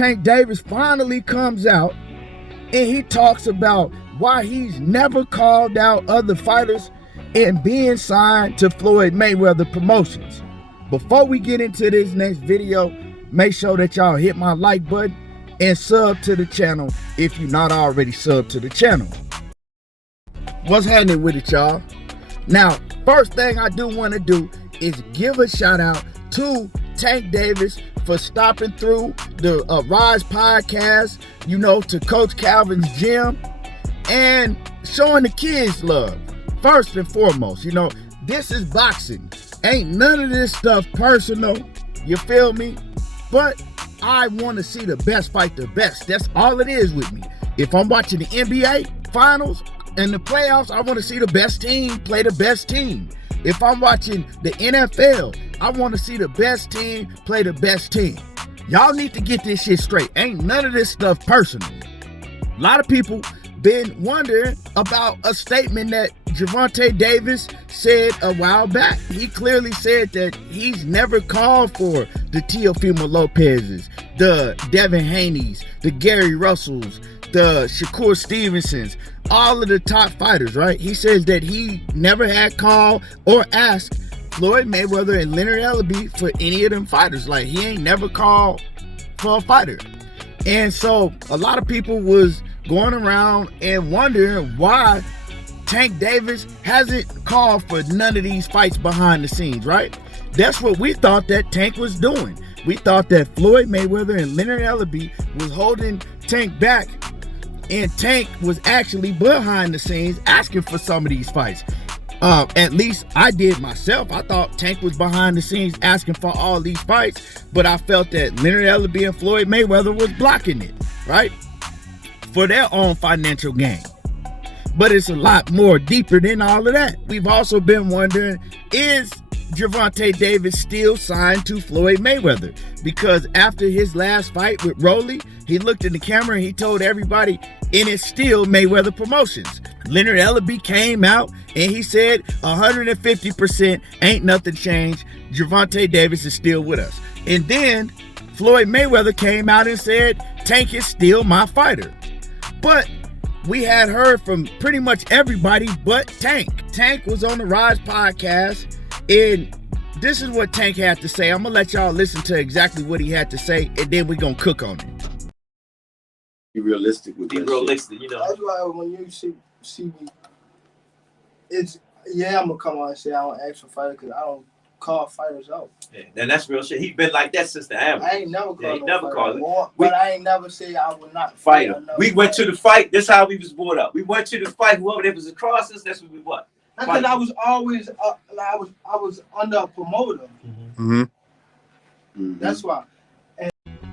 Tank Davis finally comes out and he talks about why he's never called out other fighters and being signed to Floyd Mayweather Promotions. Before we get into this next video, make sure that y'all hit my like button and sub to the channel if you're not already subbed to the channel. What's happening with it, y'all? Now, first thing I do want to do is give a shout out to Tank Davis for stopping through the Rise podcast, you know, to Coach Calvin's gym and showing the kids love. First and foremost, you know, this is boxing. Ain't none of this stuff personal, you feel me? But I want to see the best fight the best. That's all it is with me. If I'm watching the NBA finals and the playoffs, I want to see the best team play the best team. If I'm watching the NFL, I want to see the best team play the best team. Y'all need to get this shit straight. Ain't none of this stuff personal. A lot of people been wondering about a statement that Gervonta Davis said a while back. He clearly said that he's never called for the Teofimo Lopez's, the Devin Haney's, the Gary Russells, the Shakur Stevensons, all of the top fighters, right? He says that he never had called or asked Floyd Mayweather and Leonard Ellerbe for any of them fighters. Like, he ain't never called for a fighter. And so a lot of people was going around and wondering why Tank Davis hasn't called for none of these fights behind the scenes, right? That's what we thought that Tank was doing. We thought that Floyd Mayweather and Leonard Ellerbe was holding Tank back, and Tank was actually behind the scenes asking for some of these fights. At least I did myself. I thought Tank was behind the scenes asking for all these fights, but I felt that Leonard Ellerbe and Floyd Mayweather was blocking it, right? For their own financial gain. But it's a lot more deeper than all of that. We've also been wondering, is Gervonta Davis still signed to Floyd Mayweather? Because after his last fight with Rolly, he looked in the camera and he told everybody, and it's still Mayweather Promotions. Leonard Ellerbe came out and he said 150% ain't nothing changed. Gervonta Davis is still with us. And then Floyd Mayweather came out and said, Tank is still my fighter. But we had heard from pretty much everybody but Tank. Tank was on the Rise podcast, and this is what Tank had to say. I'm gonna let y'all listen to exactly what he had to say, and then we're gonna cook on it. Be realistic with Be realistic, you know. That's why when you see me, it's, yeah, I'm gonna come on and say I don't ask for fighters because I don't call fighters out. Yeah, and that's real shit. He been like that since the amateur. I ain't never called it. But I ain't never say I would not fight him. We went to the fight. That's how we was brought up. We went to the fight. Whoever that was across us, that's what we what. Because I was always I was under a promoter. Mm-hmm. Mm-hmm. That's why.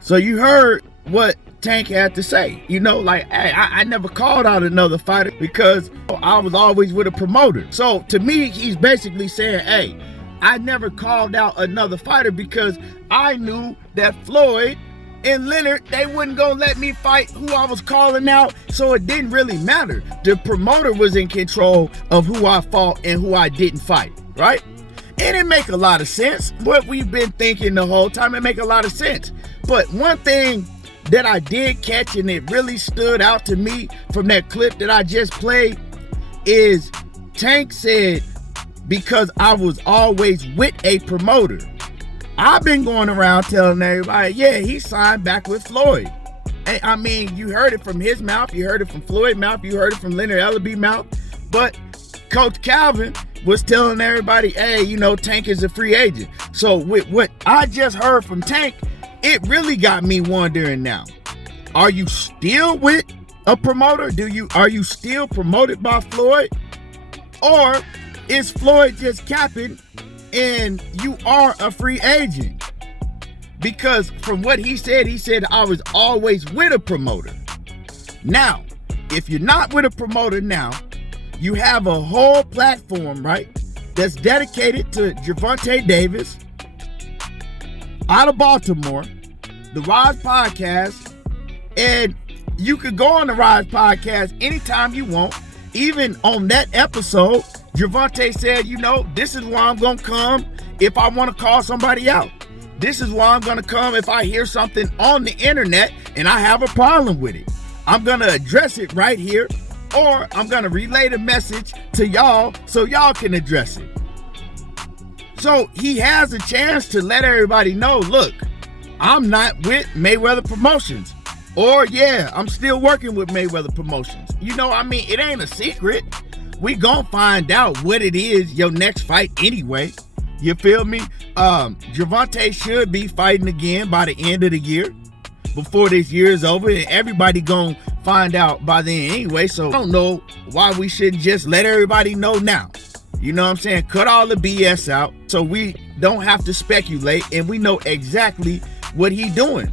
So you heard what Tank had to say. You know, like, hey, I never called out another fighter because I was always with a promoter. So to me, he's basically saying, hey, I never called out another fighter because I knew that Floyd and Leonard, they wasn't gonna let me fight who I was calling out, so it didn't really matter. The promoter was in control of who I fought and who I didn't fight, right? And it make a lot of sense. What we've been thinking the whole time, it make a lot of sense. But one thing that I did catch, and it really stood out to me from that clip that I just played, is Tank said, because I was always with a promoter. I've been going around telling everybody, yeah, he signed back with Floyd. And, I mean, you heard it from his mouth, you heard it from Floyd's mouth, you heard it from Leonard Ellerbe's mouth, but Coach Calvin was telling everybody, hey, you know, Tank is a free agent. So with what I just heard from Tank, it really got me wondering now, are you still with a promoter? Are you still promoted by Floyd? Or is Floyd just capping and you are a free agent? Because from what he said I was always with a promoter. Now, if you're not with a promoter now, you have a whole platform, right, that's dedicated to Gervonta Davis out of Baltimore, the Rise Podcast, and you could go on the Rise Podcast anytime you want. Even on that episode, Gervonta said, you know, this is where I'm going to come if I want to call somebody out. this is why I'm gonna come if I hear something on the internet and I have a problem with it. I'm gonna address it right here, or I'm gonna relay the message to y'all so y'all can address it. So he has a chance to let everybody know, look, I'm not with Mayweather Promotions. Or yeah, I'm still working with Mayweather Promotions. You know, I mean, it ain't a secret. We gonna find out what it is your next fight anyway. You feel me? Gervonta should be fighting again by the end of the year, before this year is over, and everybody gonna find out by then anyway. So I don't know why we shouldn't just let everybody know now. You know what I'm saying? Cut all the BS out so we don't have to speculate and we know exactly what he doing.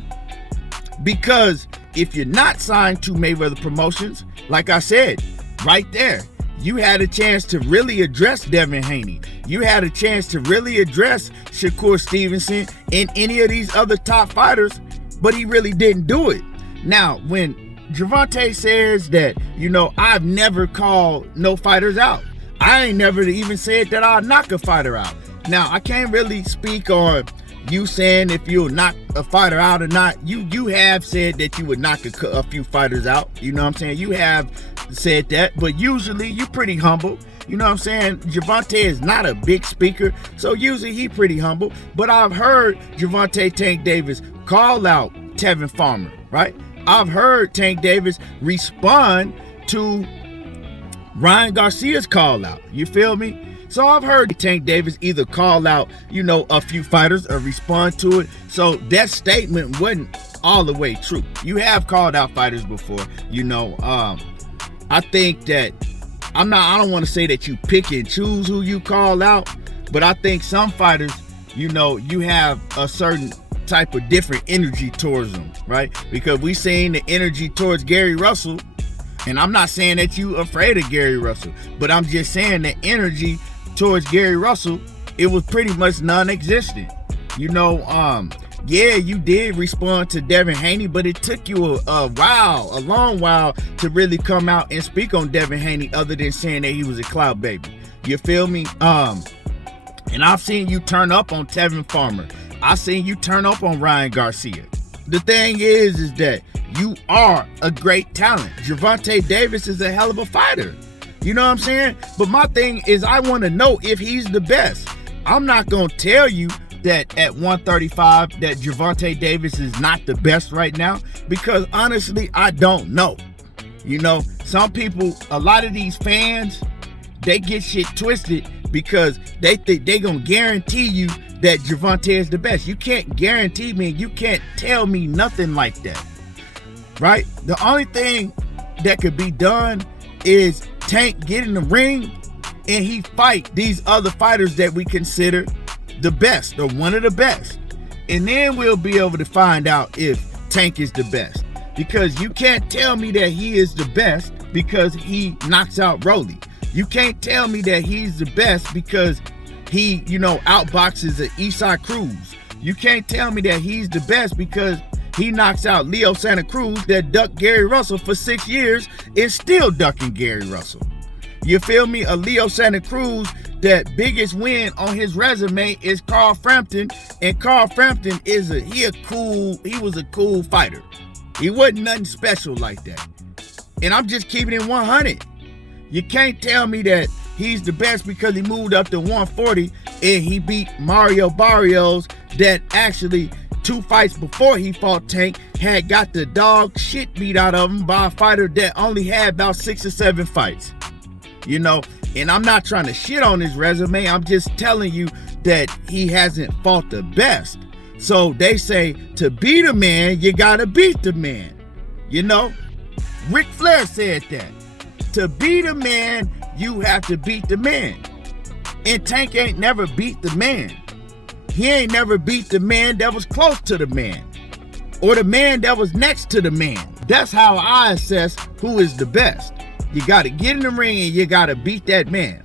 Because if you're not signed to Mayweather Promotions, like I said, right there, you had a chance to really address Devin Haney. You had a chance to really address Shakur Stevenson and any of these other top fighters, but he really didn't do it. Now, when Gervonta says that, you know, I've never called no fighters out. I ain't never even said that I'll knock a fighter out. Now, I can't really speak on you saying if you'll knock a fighter out or not. You have said that you would knock a few fighters out. You know what I'm saying? You have said that, but usually you pretty humble. You know what I'm saying? Gervonta is not a big speaker, so usually he pretty humble. But I've heard Gervonta Tank Davis call out Tevin Farmer, right? I've heard Tank Davis respond to Ryan Garcia's call out. You feel me? So I've heard Tank Davis either call out, you know, a few fighters or respond to it. So that statement wasn't all the way true. You have called out fighters before, you know. I think that I don't want to say that you pick and choose who you call out, but I think some fighters, you know, you have a certain type of different energy towards them, right? Because we seen the energy towards Gary Russell, and I'm not saying that you afraid of Gary Russell, but I'm just saying the energy towards Gary Russell, it was pretty much non-existent. You know, yeah, you did respond to Devin Haney, but it took you a long while to really come out and speak on Devin Haney, other than saying that he was a clout baby. You feel me? And I've seen you turn up on Tevin Farmer. I've seen you turn up on Ryan Garcia. The thing is that you are a great talent. Gervonta Davis is a hell of a fighter. You know what I'm saying? But my thing is, I want to know if he's the best. I'm not going to tell you that at 135 that Gervonta Davis is not the best right now, because honestly, I don't know. You know, some people, a lot of these fans, they get shit twisted because they think they gonna guarantee you that Gervonta is the best. You can't guarantee me, you can't tell me nothing like that, right? The only thing that could be done is Tank get in the ring and he fight these other fighters that we consider the best or one of the best, and then we'll be able to find out if Tank is the best. Because you can't tell me that he is the best because he knocks out Rolly. You can't tell me that he's the best because he, you know, outboxes a Isai Cruz. You can't tell me that he's the best because he knocks out Leo Santa Cruz that ducked Gary Russell for 6 years and still ducking Gary Russell. You feel me? A Leo Santa Cruz, that biggest win on his resume is Carl Frampton, and Carl Frampton is he was a cool fighter. He wasn't nothing special like that. And I'm just keeping it 100. You can't tell me that he's the best because he moved up to 140 and he beat Mario Barrios, that actually 2 fights before he fought Tank had got the dog shit beat out of him by a fighter that only had about 6 or 7 fights. You know, and I'm not trying to shit on his resume. I'm just telling you that he hasn't fought the best. So they say to beat a man, you gotta beat the man. You know, Ric Flair said that. To beat a man, you have to beat the man. And Tank ain't never beat the man. He ain't never beat the man that was close to the man, or the man that was next to the man. That's how I assess who is the best. You gotta get in the ring and you gotta beat that man.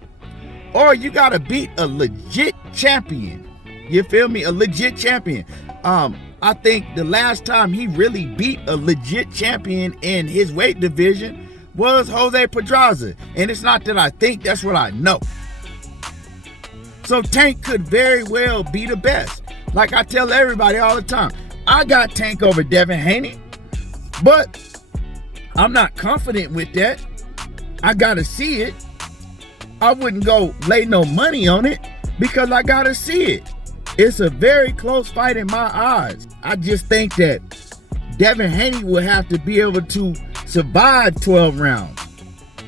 Or you gotta beat a legit champion. You feel me? A legit champion. I think the last time he really beat a legit champion in his weight division was Jose Pedraza. And it's not that I think, that's what I know. So Tank could very well be the best. Like I tell everybody all the time, I got Tank over Devin Haney, but I'm not confident with that. I gotta see it. I wouldn't go lay no money on it because I gotta see it. It's a very close fight in my eyes. I just think that Devin Haney will have to be able to survive 12 rounds.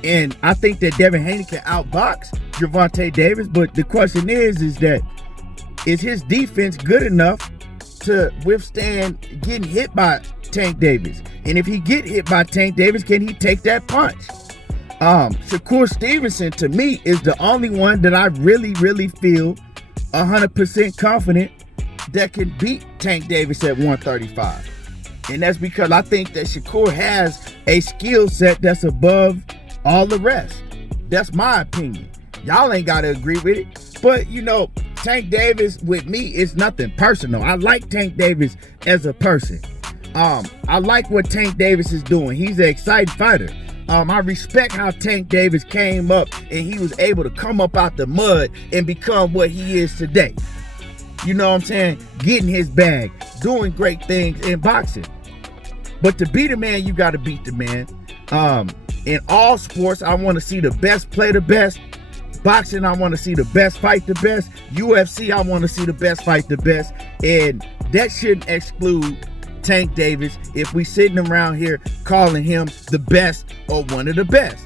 And I think that Devin Haney can outbox Gervonta Davis, but the question is that is his defense good enough to withstand getting hit by Tank Davis? And if he get hit by Tank Davis, can he take that punch? Shakur Stevenson, to me, is the only one that I really feel 100% confident that can beat Tank Davis at 135. And that's because I think that Shakur has a skill set that's above all the rest. That's my opinion. Y'all ain't got to agree with it. But, you know, Tank Davis, with me, is nothing personal. I like Tank Davis as a person. I like what Tank Davis is doing. He's an exciting fighter. I respect how Tank Davis came up and he was able to come up out the mud and become what he is today. You know what I'm saying? Getting his bag, doing great things in boxing. But to beat a man, you got to beat the man. In all sports, I want to see the best play the best. Boxing, I want to see the best fight the best. UFC, I want to see the best fight the best. And that shouldn't exclude Tank Davis if we sitting around here calling him the best or one of the best.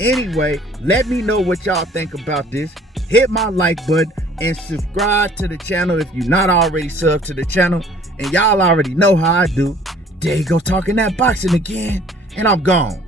Anyway, let me know what y'all think about this. Hit my like button and subscribe to the channel if you're not already subbed to the channel. And y'all already know how I do. There you go, talking that boxing again, and I'm gone.